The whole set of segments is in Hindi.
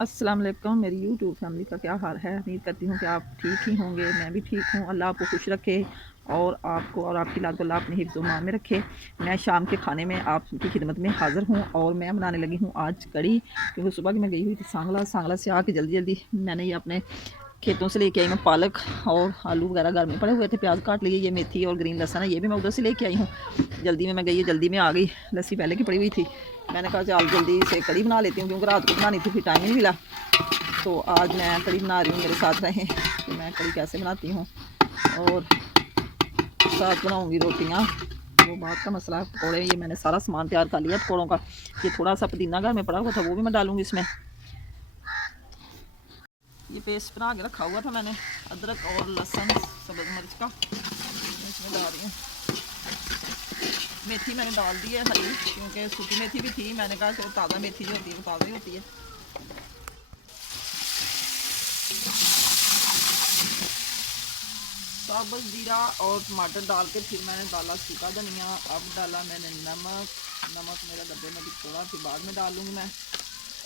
अस्सलाम वालेकुम मेरी यूट्यूब फैमिली का क्या हाल है। उम्मीद करती हूँ कि आप ठीक ही होंगे। मैं भी ठीक हूँ। अल्लाह आपको खुश रखे और आपको और आपकी लाद को अल्लाह अपने हिफ्ज़ मान में रखे। मैं शाम के खाने में आपकी खिदमत में हाज़िर हूँ और मैं बनाने लगी हूँ आज कड़ी, क्योंकि सुबह की मैं गई हुई थी सांगला। सांगला से आके जल्दी जल्दी मैंने ये अपने खेतों से लेके आई हूँ पालक और आलू वगैरह घर में पड़े हुए थे। प्याज काट लिए, ये मेथी और ग्रीन लहसन है, ये भी मैं उधर से लेके आई हूँ। जल्दी में मैं गई, जल्दी में आ गई। लस्सी पहले की पड़ी हुई थी। मैंने कहा चल जल्दी से कड़ी बना लेती हूँ, क्योंकि रात को बनानी थी, फिर टाइम ही नहीं मिला। तो आज मैं कड़ी बना रही हूँ, मेरे साथ रहें कि मैं कड़ी कैसे बनाती हूँ। और साथ बनाऊँगी रोटियाँ। वो बात का मसला है। पकौड़े, ये मैंने सारा सामान तैयार कर लिया पकौड़ों का। ये थोड़ा सा पुदीना घर में पड़ा हुआ था, वो भी मैं डालूँगी इसमें। ये पेस्ट बना के रखा हुआ था मैंने, अदरक और लहसुन सब्ज़ मिर्च का, इसमें डाल रही हूँ। मेथी मैंने डाल दी है हरी, क्योंकि सूखी मेथी भी थी। मैंने कहा चलो ताज़ा मेथी जो होती है वो ताज़ा ही होती है। साबुत जीरा और टमाटर डाल के फिर मैंने डाला सूखा धनिया। अब डाला मैंने नमक। नमक मेरा डब्बे में भी थोड़ा, फिर बाद में डालूँगी मैं।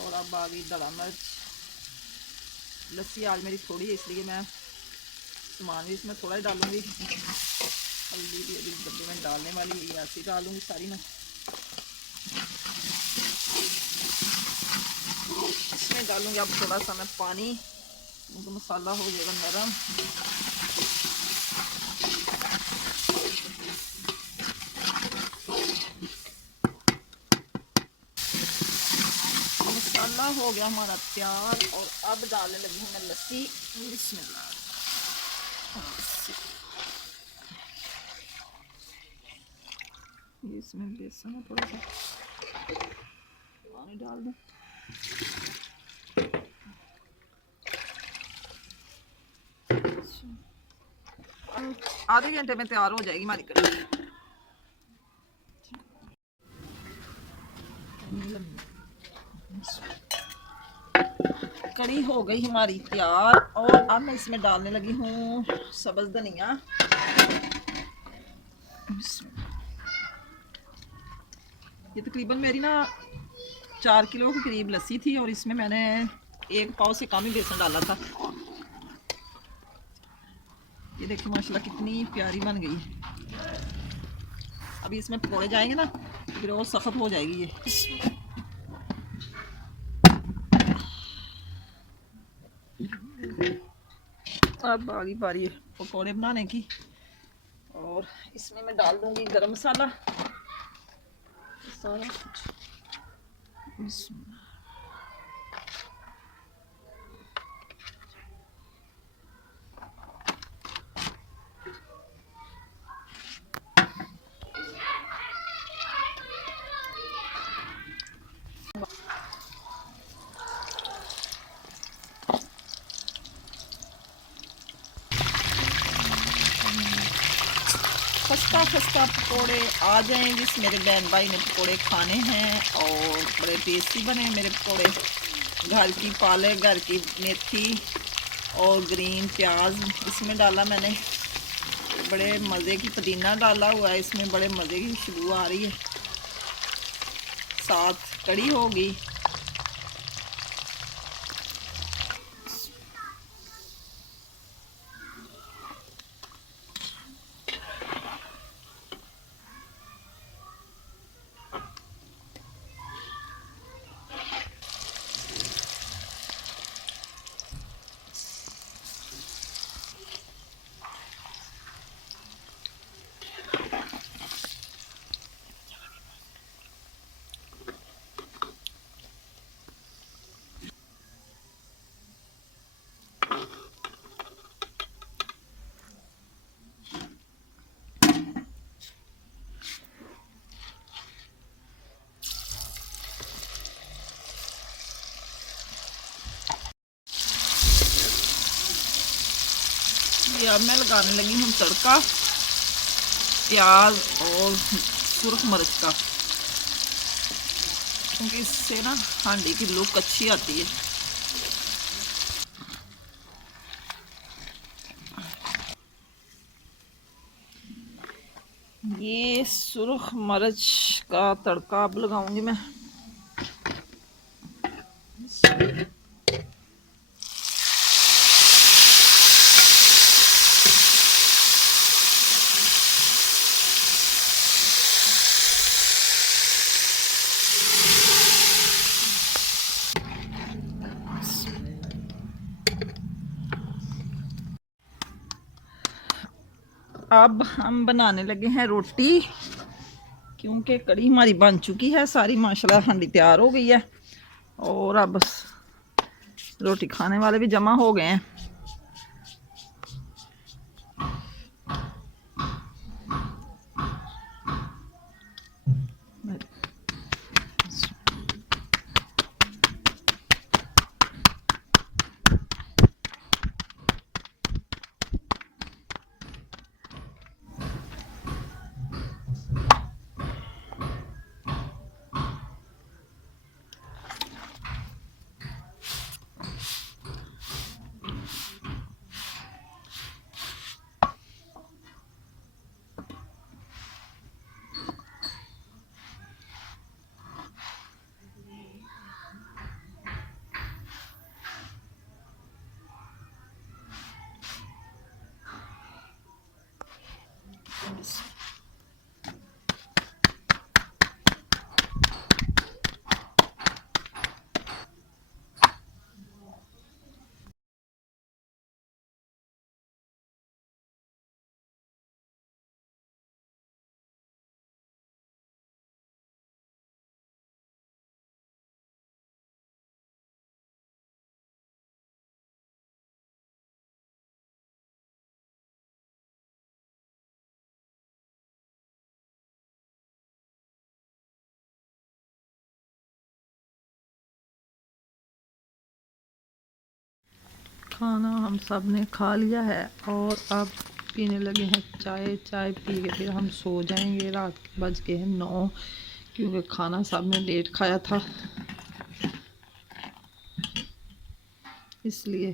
और अब आ गई दड़ा मिर्च। लस्सी आज मेरी थोड़ी है, इसलिए मैं सामान भी इसमें थोड़ा ही डालूँगी। हल्दी भी अभी डब्बे में डालने वाली है, ऐसी डालूँगी सारी मैं। इसमें डालूँगी अब थोड़ा सा मैं पानी, क्योंकि मसाला हो जाएगा नरम। मसाला हो गया हमारा तैयार और अब डालने लगी हूँ मैं लस्सी। बिस्मिल्लाह। इसमें बेसन है, थोड़ा सा पानी डाल दूँ। आधे घंटे में तैयार हो जाएगी हमारी कड़ी। कड़ी हो गई हमारी तैयार और अब मैं इसमें डालने लगी हूँ सब्ज़ धनिया। ये तकरीबन मेरी ना 4 किलो के करीब लस्सी थी और इसमें मैंने 1 पाव से कम ही बेसन डाला था। ये देखिए माशाल्लाह कितनी प्यारी बन गई। अभी इसमें पकौड़े जाएंगे ना, फिर और सख्त हो जाएगी ये। अब आ गई बारी पकौड़े बनाने की और इसमें मैं डाल दूंगी गरम मसाला सारा कुछ। खस्ता खस्ता पकोड़े आ जाएँ, जिस मेरे बहन भाई ने पकोड़े खाने हैं और बड़े टेस्टी बने मेरे पकोड़े। घर की पालक, घर की मेथी और ग्रीन प्याज इसमें डाला मैंने। बड़े मज़े की पुदीना डाला हुआ है इसमें, बड़े मज़े की खुशबू आ रही है। साथ कड़ी होगी। ये अब मैं लगाने लगी हूँ तड़का प्याज और सुरख मिर्च का, क्योंकि इससे ना हांडी की लुक अच्छी आती है। ये सुरख मिर्च का तड़का अब लगाऊंगी मैं। अब हम बनाने लगे हैं रोटी, क्योंकि कड़ी हमारी बन चुकी है सारी माशाल्लाह, हांडी तैयार हो गई है। और अब रोटी खाने वाले भी जमा हो गए हैं। खाना हम सब ने खा लिया है और अब पीने लगे हैं चाय। चाय पी के फिर हम सो जाएंगे। रात के बज गए हैं 9, क्योंकि खाना सब ने लेट खाया था, इसलिए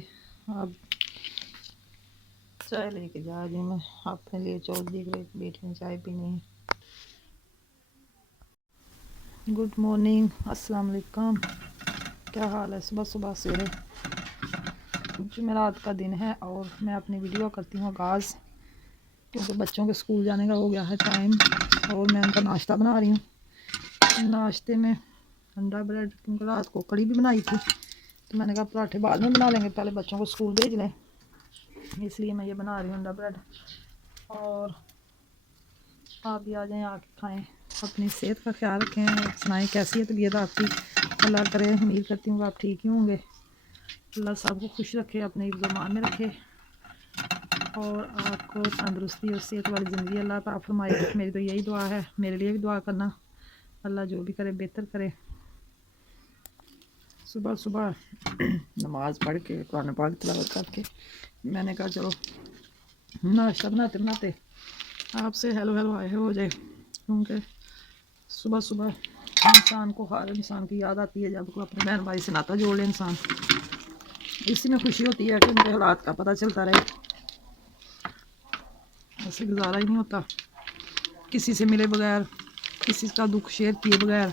अब चाय लेके जा रही हूँ मैं अपने लिए। चौधरी के बेटे ने चाय पीनी है। गुड मॉर्निंग, अस्सलाम वालेकुम। क्या हाल है? सुबह सुबह सवेरे जुमेरात का दिन है और मैं अपनी वीडियो करती हूँ आगाज़, क्योंकि बच्चों के स्कूल जाने का हो गया है टाइम और मैं उनका नाश्ता बना रही हूँ। नाश्ते में अंडा ब्रेड, क्योंकि रात को कड़ी भी बनाई थी तो मैंने कहा पराठे बाद में बना लेंगे, पहले बच्चों को स्कूल भेज लें, इसलिए मैं ये बना रही हूँ अंडा ब्रेड। और आप भी आ जाएँ, आके खाएँ, अपनी सेहत का ख्याल रखें। सुनाएं कैसी है तबीयत आपकी? अल्लाह करे, उम्मीद करती हूँ आप ठीक ही होंगे। अल्लाह सबको खुश रखे, अपने ईमान में रखे और आपको तंदुरुस्ती और सेहत वाली ज़िंदगी अल्लाह अता फरमाए। मेरी तो यही दुआ है, मेरे लिए भी दुआ करना, अल्लाह जो भी करे बेहतर करे। सुबह सुबह नमाज़ पढ़ के कुरान पाक तिलावत करके मैंने कहा चलो नाश्ता बनाते बनाते आपसे हेलो हेलो आए हो जाए, क्योंकि सुबह सुबह इंसान को हर इंसान की याद आती है जब को अपने बहन भाई से नाता जोड़ ले इंसान। इसी में खुशी होती है कि उनके हालात का पता चलता रहे। ऐसे गुजारा ही नहीं होता किसी से मिले बगैर, किसी का दुख शेयर किए बगैर।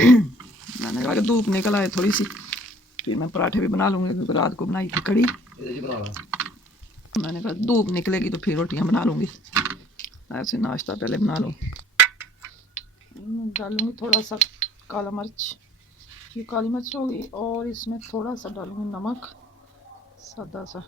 मैंने कहा कि धूप निकल आए थोड़ी सी, फिर मैं पराठे भी बना लूँगी, क्योंकि रात को बनाई थी कड़ी। मैंने कहा धूप निकलेगी तो फिर रोटियां बना लूँगी, ऐसे नाश्ता पहले बना लूँ। डालूँगी थोड़ा सा काला मिर्च, ये काली मिर्च होगी, और इसमें थोड़ा सा डालूँगी नमक सादा सा।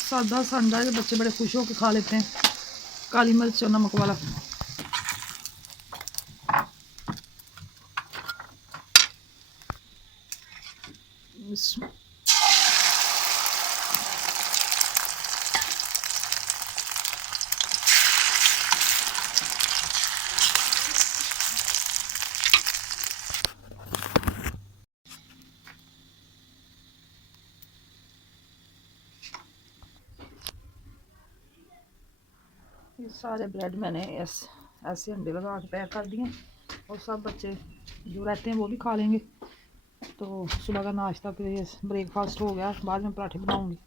सादा सा अंडा जो बच्चे बड़े खुश होकर खा लेते हैं, काली मिर्च और नमक वाला। ये सारे ब्रेड मैंने ऐसे अंडे लगा के पैक कर दिए और सब बच्चे जो रहते हैं वो भी खा लेंगे। तो सुबह का नाश्ता फिर ब्रेकफास्ट हो गया, बाद में पराठे बनाऊंगी।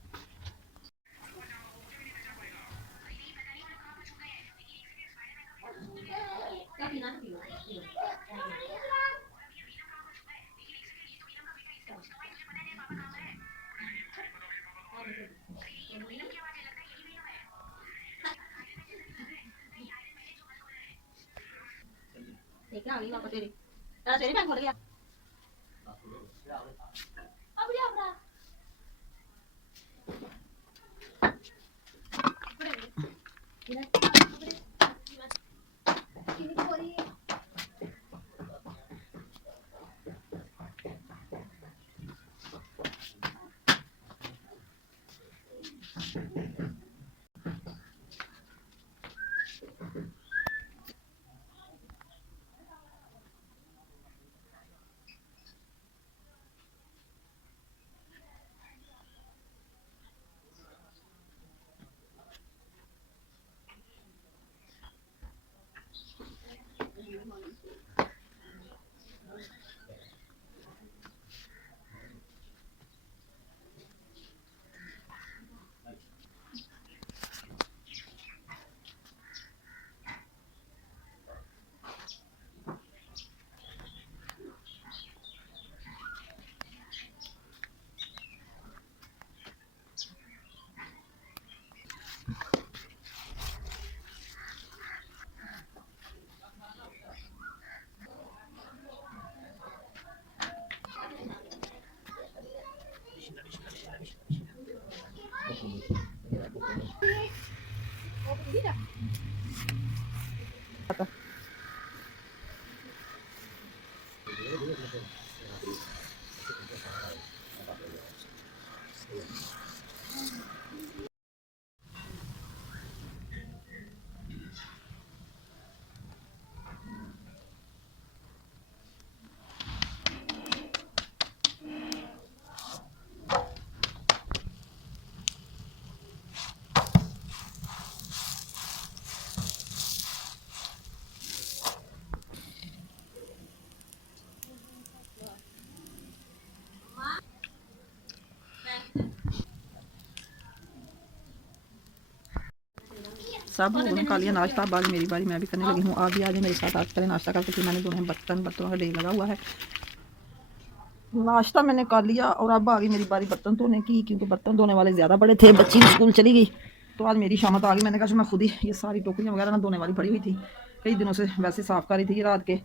सब लोगों ने खा लिया नाश्ता। अब आज मेरी बारी, मैं भी करने लगी हूँ। आप भी आज मेरे साथ आज करें नाश्ता करके। फिर मैंने दोनों बर्तनों का ढेर लगा हुआ है। नाश्ता मैंने कर लिया और अब आ गई मेरी बारी बर्तन धोने की, क्योंकि बर्तन धोने वाले ज़्यादा बड़े थे। बच्ची स्कूल चली गई तो आज मेरी शामत आ गई। मैंने कहा मैं खुद ही ये सारी टोकरियाँ वगैरह ना धोने वाली पड़ी हुई थी, कई दिनों से वैसे साफ़ कर रही थी। ये रात के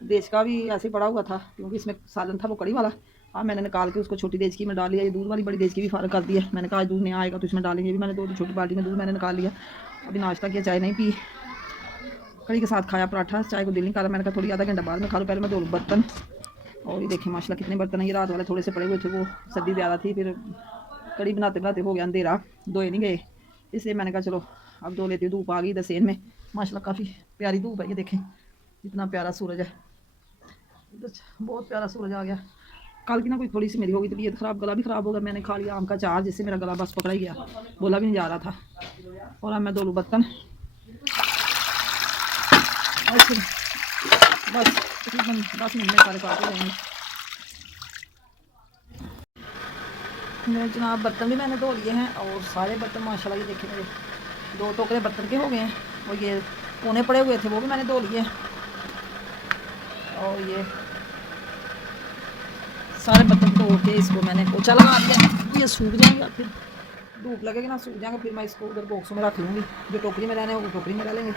देश का भी ऐसे पड़ा हुआ था, क्योंकि इसमें सालन था वो कड़ी वाला। हाँ, मैंने निकाल के उसको छोटी देश की में डाल लिया। ये दूध वाली बड़ी देश की भी फारग कर दी है। मैंने कहा आज दूध नहीं आएगा तो इसमें डालेंगे भी। मैंने दो छोटी बाल्टी में दूध मैंने निकाल लिया। अभी नाश्ता किया, चाय नहीं पी, कड़ी के साथ खाया पराठा। चाय को दिल नहीं कर रहा। मैंने कहा थोड़ी आधा घंटा बाद में खा लो, पहले मैं धो लूँ बर्तन। और ये देखिए माशाल्लाह कितने बर्तन है। ये रात वाले थोड़े से पड़े हुए थे, वो सर्दी ज़्यादा थी, फिर कड़ी बनाते बनाते हो गया अंधेरा, धोए नहीं गए। इसलिए मैंने कहा चलो अब धो लेती हूँ। धूप आ गई दसेन में माशाल्लाह, काफ़ी प्यारी धूप है। ये देखें इतना प्यारा सूरज है, बहुत प्यारा सूरज आ गया। कल की ना कोई थोड़ी सी मेरी हो गई तबीयत ख़राब, गला भी ख़राब हो गया। मैंने खा लिया आम का चार, जिससे मेरा गला बस पकड़ा ही गया, बोला भी नहीं जा रहा था। और अब मैं धो लूँ बर्तन। बस तकरीबन 10 मिनट में सारे पास हो जाएंगे। मेरे जनाब बर्तन भी मैंने धो लिए हैं, और सारे बर्तन माशाल्लाह ये देखे मेरे 2 टोकरे बर्तन के हो गए हैं। और ये कोने पड़े हुए थे वो भी मैंने धो लिए। और ये सारे बर्तन धो के इसको मैंने पोछा लगा दिया। ये सूख जाएंगे, फिर धूप लगेगी ना, सूख जाएंगे। फिर मैं इसको उधर बॉक्स में रख लूँगी। जो टोकरी में रहने वो टोकरी में डालेंगे।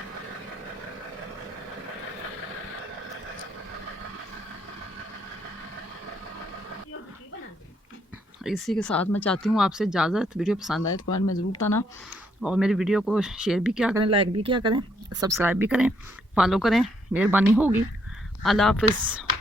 इसी के साथ मैं चाहती हूँ आपसे इजाज़त। वीडियो पसंद आए तो कमेंट में ज़रूर बताना, और मेरी वीडियो को शेयर भी किया करें, लाइक भी किया करें, सब्सक्राइब भी करें, फॉलो करें, मेहरबानी होगी। अल्लाह हाफ़िज़।